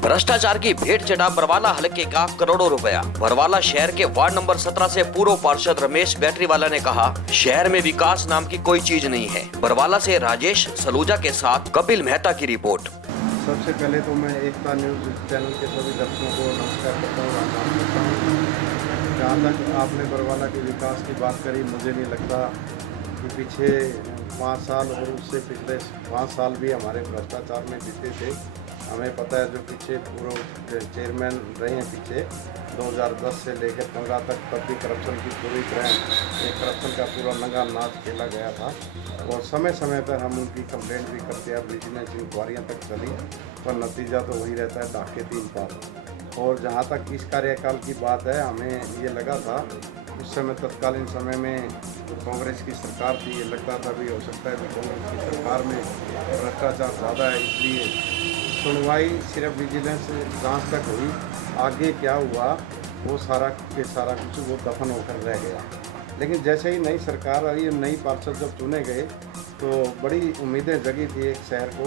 भ्रष्टाचार की भेंट चढ़ा बरवाला हलके का करोड़ों रुपया। बरवाला शहर के वार्ड नंबर 17 से पूर्व पार्षद रमेश बैटरीवाला ने कहा, शहर में विकास नाम की कोई चीज नहीं है। बरवाला से राजेश सलूजा के साथ कपिल मेहता की रिपोर्ट। सबसे पहले तो मैं एकता न्यूज़ चैनल के सभी दर्शकों को नमस्कार करता हूँ, आभार करता हूँ। जहाँ तक आपने बरवाला के विकास की बात करी, मुझे नहीं लगता कि पीछे 5 साल और उससे पिछले 5 साल भी हमारे भ्रष्टाचार में बीते थे। हमें पता है जो पीछे पूर्व चेयरमैन रहे हैं पीछे 2010 से लेकर 15 तक, तब भी करप्शन की पूरी तरह एक करप्शन का पूरा नंगा नाच खेला गया था और समय समय पर हम उनकी कंप्लेंट भी करते हैं। विजिलेंस इंक्वायरियाँ तक चली पर नतीजा तो वही रहता है, डाके 3 पार। और जहाँ तक इस कार्यकाल की बात है, हमें ये लगा था उस समय तत्कालीन समय में जो कांग्रेस की सरकार थी, ये लगता था भी हो सकता है कि कांग्रेस की सरकार में भ्रष्टाचार ज़्यादा है, इसलिए सुनवाई सिर्फ विजिलेंस जांच तक हुई। आगे क्या हुआ वो सारा के सारा कुछ वो दफन होकर रह गया। लेकिन जैसे ही नई सरकार आई, नई पार्षद जब चुने गए तो बड़ी उम्मीदें जगी थी एक शहर को।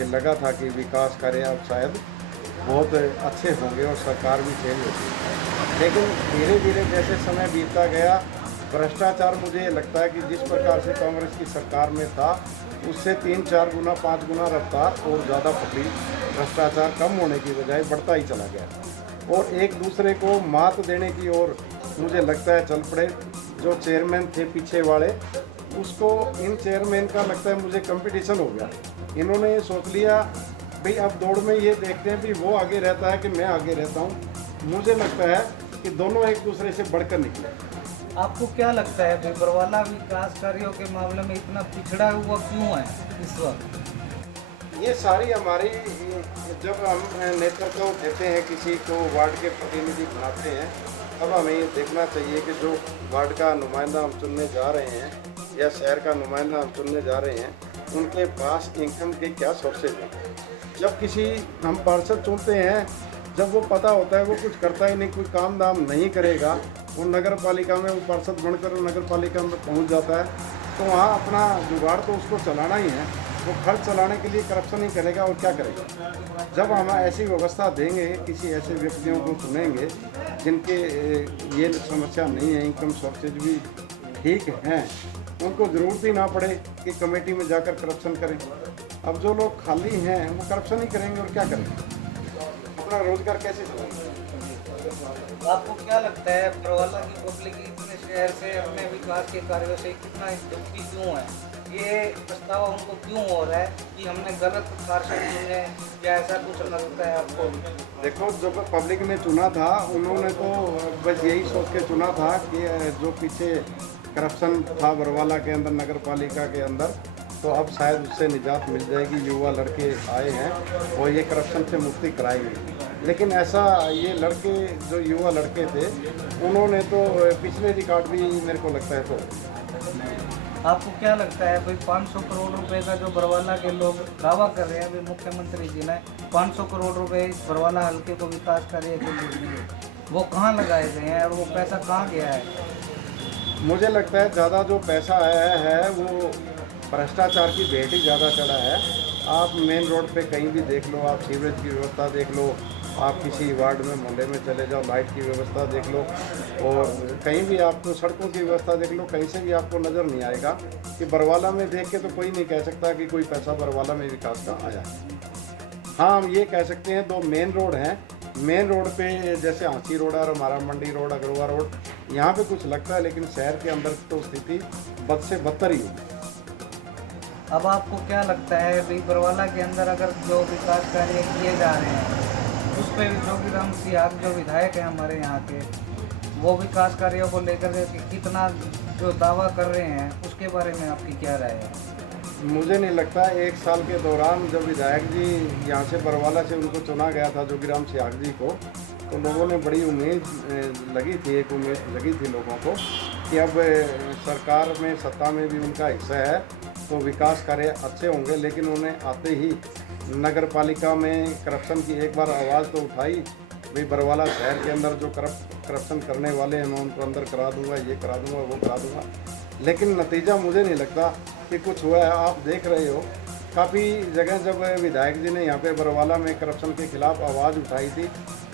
ये लगा था कि विकास कार्य अब शायद बहुत अच्छे होंगे और सरकार भी चेंज होगी। लेकिन धीरे धीरे जैसे समय बीतता गया, भ्रष्टाचार मुझे लगता है कि जिस प्रकार से कांग्रेस की सरकार में था उससे 3-4 गुना 5 गुना रफ्तार और ज़्यादा पकड़ी। भ्रष्टाचार कम होने की बजाय बढ़ता ही चला गया और एक दूसरे को मात देने की ओर मुझे लगता है चल पड़े। जो चेयरमैन थे पीछे वाले, उसको इन चेयरमैन का लगता है मुझे कंपटीशन हो गया। इन्होंने ये सोच लिया भाई अब दौड़ में ये देखते हैं कि वो आगे रहता है कि मैं आगे रहता हूँ। मुझे लगता है कि दोनों एक दूसरे से बढ़कर निकले। आपको क्या लगता है कि बरवाला विकास कार्यों के मामले में इतना पिछड़ा हुआ क्यों है इस वक्त? ये सारी हमारी, जब हम नेतृत्व देते हैं किसी को, वार्ड के प्रतिनिधि बनाते हैं, तब हमें ये देखना चाहिए कि जो वार्ड का नुमाइंदा हम चुनने जा रहे हैं या शहर का नुमाइंदा हम चुनने जा रहे हैं, उनके पास इनकम के क्या सोर्सेज हैं। जब किसी हम पार्षद चुनते हैं, जब वो पता होता है वो कुछ करता ही नहीं, कोई काम दाम नहीं करेगा, वो नगर पालिका में वो पार्षद बनकर नगर पालिका में पहुंच जाता है, तो वहाँ अपना जुगाड़ तो उसको चलाना ही है। वो खर्च चलाने के लिए करप्शन ही करेगा और क्या करेगा। जब हम ऐसी व्यवस्था देंगे, किसी ऐसे व्यक्तियों को चुनेंगे जिनके ये समस्या नहीं है, इनकम सोर्सेज भी ठीक हैं, उनको ज़रूरत ही ना पड़े कि कमेटी में जाकर करप्शन करें। अब जो लोग खाली हैं वो करप्शन ही करेंगे और क्या करेंगे, अपना रोजगार कैसे चलाएंगे। आपको क्या लगता है बरवाला की पब्लिक इतने शहर से अपने विकास के कार्यों से कितना दुखी क्यों है? ये पछतावा उनको क्यों हो रहा है कि हमने गलत पार्षद चुने, या ऐसा कुछ लगता है आपको? देखो, जो पब्लिक ने चुना था उन्होंने तो बस यही सोच के चुना था कि जो पीछे करप्शन था बरवाला के अंदर, नगर पालिका के अंदर, तो अब शायद उससे निजात मिल जाएगी। युवा लड़के आए हैं और ये करप्शन से मुक्ति कराएंगे। लेकिन ऐसा ये लड़के, जो युवा लड़के थे, उन्होंने तो पिछले रिकॉर्ड भी मेरे को लगता है। तो आपको क्या लगता है भाई 500 करोड़ रुपए का जो बरवाला के लोग दावा कर रहे हैं, अभी मुख्यमंत्री जी ने 500 करोड़ रुपए इस बरवाला हल्के को विकास कार्य के लिए दिए, वो कहाँ लगाए गए हैं और वो पैसा कहाँ गया है? मुझे लगता है ज़्यादा जो पैसा आया है वो भ्रष्टाचार की भेंट ही ज़्यादा चढ़ा है। आप मेन रोड पे कहीं भी देख लो, आप सीवरेज की व्यवस्था देख लो, आप किसी वार्ड में मोहल्ले में चले जाओ, लाइट की व्यवस्था देख लो, और कहीं भी आपको सड़कों की व्यवस्था देख लो, कहीं से भी आपको नज़र नहीं आएगा कि बरवाला में देख के तो कोई नहीं कह सकता कि कोई पैसा बरवाला में विकास का आया है। हाँ, हम ये कह सकते हैं 2 मेन रोड हैं। मेन रोड पे जैसे हांसी रोड और हमारा मंडी रोड, अग्रवा रोड, यहाँ पे कुछ लगता है, लेकिन शहर के अंदर तो स्थिति बद से बदतर ही होगी। अब आपको क्या लगता है भाई बरवाला के अंदर अगर जो विकास कार्य किए जा रहे हैं उस पर जोगीराम सियाग जो विधायक हैं हमारे यहाँ के, वो विकास कार्यों को लेकर के कितना जो दावा कर रहे हैं, उसके बारे में आपकी क्या राय है? मुझे नहीं लगता 1 साल के दौरान जब विधायक जी यहाँ से बरवाला से उनको चुना गया था, जोगीराम सियाग जी को, तो लोगों ने बड़ी उम्मीद लगी थी, एक उम्मीद लगी थी लोगों को कि अब सरकार में, सत्ता में भी उनका हिस्सा है तो विकास कार्य अच्छे होंगे। लेकिन उन्हें आते ही नगर पालिका में करप्शन की एक बार आवाज़ तो उठाई, भाई बरवाला शहर के अंदर जो करप्शन करने वाले हैं मैं उनको अंदर करा दूंगा, ये करा दूंगा, वो करा दूंगा। लेकिन नतीजा मुझे नहीं लगता कि कुछ हुआ है। आप देख रहे हो काफ़ी जगह जब विधायक जी ने यहाँ पे बरवाला में करप्शन के खिलाफ आवाज़ उठाई थी,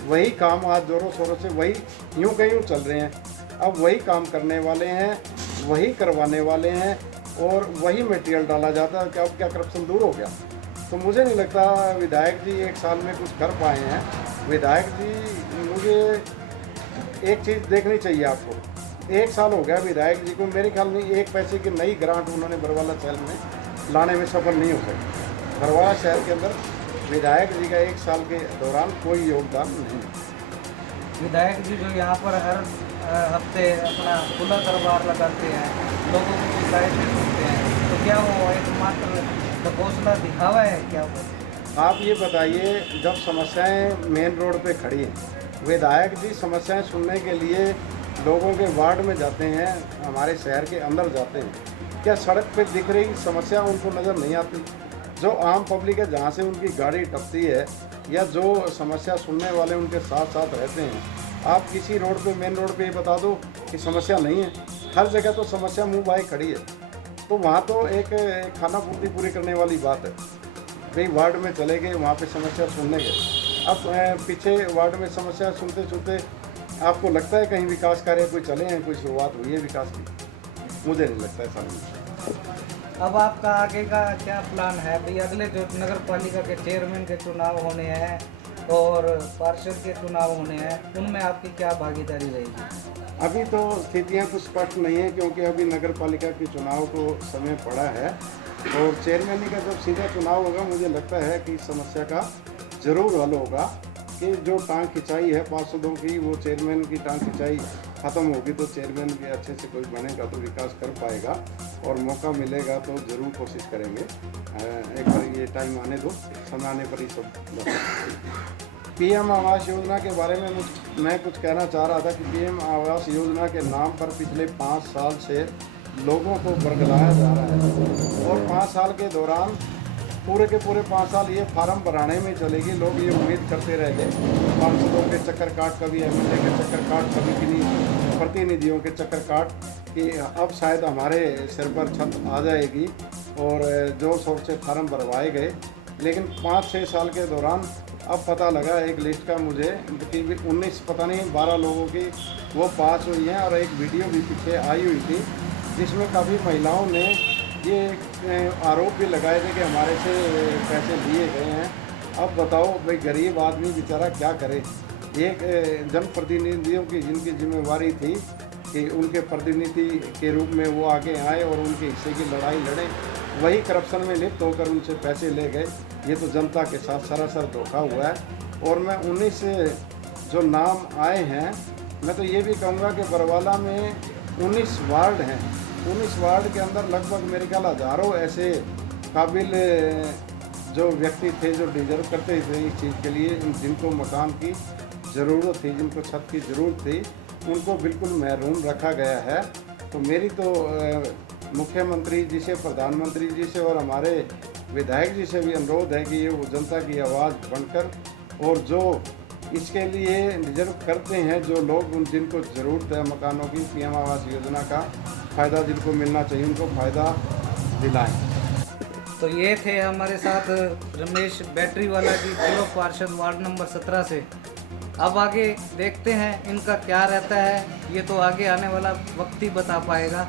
वही काम आज ज़ोरों शोरों से वही यूँ के यूँ चल रहे हैं। अब वही काम करने वाले हैं, वही करवाने वाले हैं और वही मटेरियल डाला जाता है कि अब क्या करप्शन दूर हो गया। तो मुझे नहीं लगता विधायक जी 1 साल में कुछ कर पाए हैं। विधायक जी, मुझे एक चीज़ देखनी चाहिए आपको, 1 साल हो गया विधायक जी को, मेरे ख्याल में 1 पैसे की नई ग्रांट उन्होंने बरवाला शहर में लाने में सफल नहीं हो सके। बरवाला शहर के अंदर विधायक जी का 1 साल के दौरान कोई योगदान नहीं। विधायक जी जो यहाँ पर हर हफ्ते अपना खुला दरबार लगाते हैं, लोगों की शिकायतें सुनते हैं, तो क्या वो एकमात्र घोषणा दिखावा है क्या वो? आप ये बताइए, जब समस्याएं मेन रोड पे खड़ी हैं, विधायक जी समस्याएं सुनने के लिए लोगों के वार्ड में जाते हैं, हमारे शहर के अंदर जाते हैं, क्या सड़क पे दिख रही समस्या उनको नज़र नहीं आती? जो आम पब्लिक है, जहाँ से उनकी गाड़ी टपती है या जो समस्या सुनने वाले उनके साथ साथ रहते हैं, आप किसी रोड पे, मेन रोड पे ये बता दो कि समस्या नहीं है। हर जगह तो समस्या मुँह बाई खड़ी है। तो वहाँ तो एक खाना पूर्ति पूरी करने वाली बात है। भाई वार्ड में चले गए, वहाँ पे समस्या सुनने गए। अब पीछे वार्ड में समस्या सुनते सुनते आपको लगता है कहीं विकास कार्य कोई चले हैं, कोई शुरुआत हुई है विकास की? मुझे नहीं लगता ऐसा नहीं। अब आपका आगे का क्या प्लान है भाई? अगले जो नगर पालिका के चेयरमैन के चुनाव होने हैं और पार्षद के चुनाव होने हैं, उनमें आपकी क्या भागीदारी रहेगी? अभी तो स्थितियाँ कुछ स्पष्ट नहीं है, क्योंकि अभी नगर पालिका के चुनाव को समय पड़ा है और चेयरमैन का जब सीधा चुनाव होगा, मुझे लगता है कि समस्या का ज़रूर हल होगा कि जो टांग खिंचाई है पार्षदों की, वो चेयरमैन की टांग खिंचाई ख़त्म होगी तो चेयरमैन भी अच्छे से कोई बनेगा तो विकास कर पाएगा और मौका मिलेगा तो ज़रूर कोशिश करेंगे। एक बार ये टाइम आने दो, समय आने पर ही सब। पीएम आवास योजना के बारे में मैं कुछ कहना चाह रहा था कि पीएम आवास योजना के नाम पर पिछले 5 साल से लोगों को बरगलाया जा रहा है और 5 साल के दौरान पूरे के पूरे 5 साल ये फार्म भराने में चलेगी। लोग ये उम्मीद करते रह गए, सांसदों के चक्कर काट, कभी एमएलए के चक्कर काट, कभी किन्हीं प्रतिनिधियों के चक्कर काट, कि अब शायद हमारे सिर पर छत आ जाएगी और जोर शोर से फार्म भरवाए गए। लेकिन 5-6 साल के दौरान अब पता लगा, एक लिस्ट का मुझे कि 19 पता नहीं 12 लोगों की वो पास हुई हैं और एक वीडियो भी पीछे आई हुई थी जिसमें काफ़ी महिलाओं ने ये आरोप भी लगाए थे कि हमारे से पैसे लिए गए हैं। अब बताओ भाई, गरीब आदमी बेचारा क्या करे? एक जनप्रतिनिधियों की जिनकी जिम्मेवारी थी कि उनके प्रतिनिधि के रूप में वो आगे आए और उनके हिस्से की लड़ाई लड़ें, वही करप्शन में लिप्त होकर उनसे पैसे ले गए। ये तो जनता के साथ सरासर धोखा हुआ है। और मैं 19 जो नाम आए हैं, मैं तो ये भी कहूँगा कि बरवाला में 19 वार्ड हैं, 19 वार्ड के अंदर लगभग मेरे ख्याल हज़ारों ऐसे काबिल जो व्यक्ति थे जो डिजर्व करते थे इस चीज़ के लिए, जिनको मकान की ज़रूरत थी, जिनको छत की ज़रूरत थी, उनको बिल्कुल महरूम रखा गया है। तो मेरी तो मुख्यमंत्री जी से, प्रधानमंत्री जी से और हमारे विधायक जी से भी अनुरोध है कि ये वो जनता की आवाज़ बनकर, और जो इसके लिए डिजर्व करते हैं, जो लोग जिनको ज़रूरत है मकानों की, पीएम आवास योजना का फ़ायदा जिनको मिलना चाहिए, उनको फ़ायदा दिलाएं। तो ये थे हमारे साथ रमेश बैटरीवाला जी, पूर्व पार्षद वार्ड नंबर 17 से। अब आगे देखते हैं इनका क्या रहता है, ये तो आगे आने वाला वक्त ही बता पाएगा।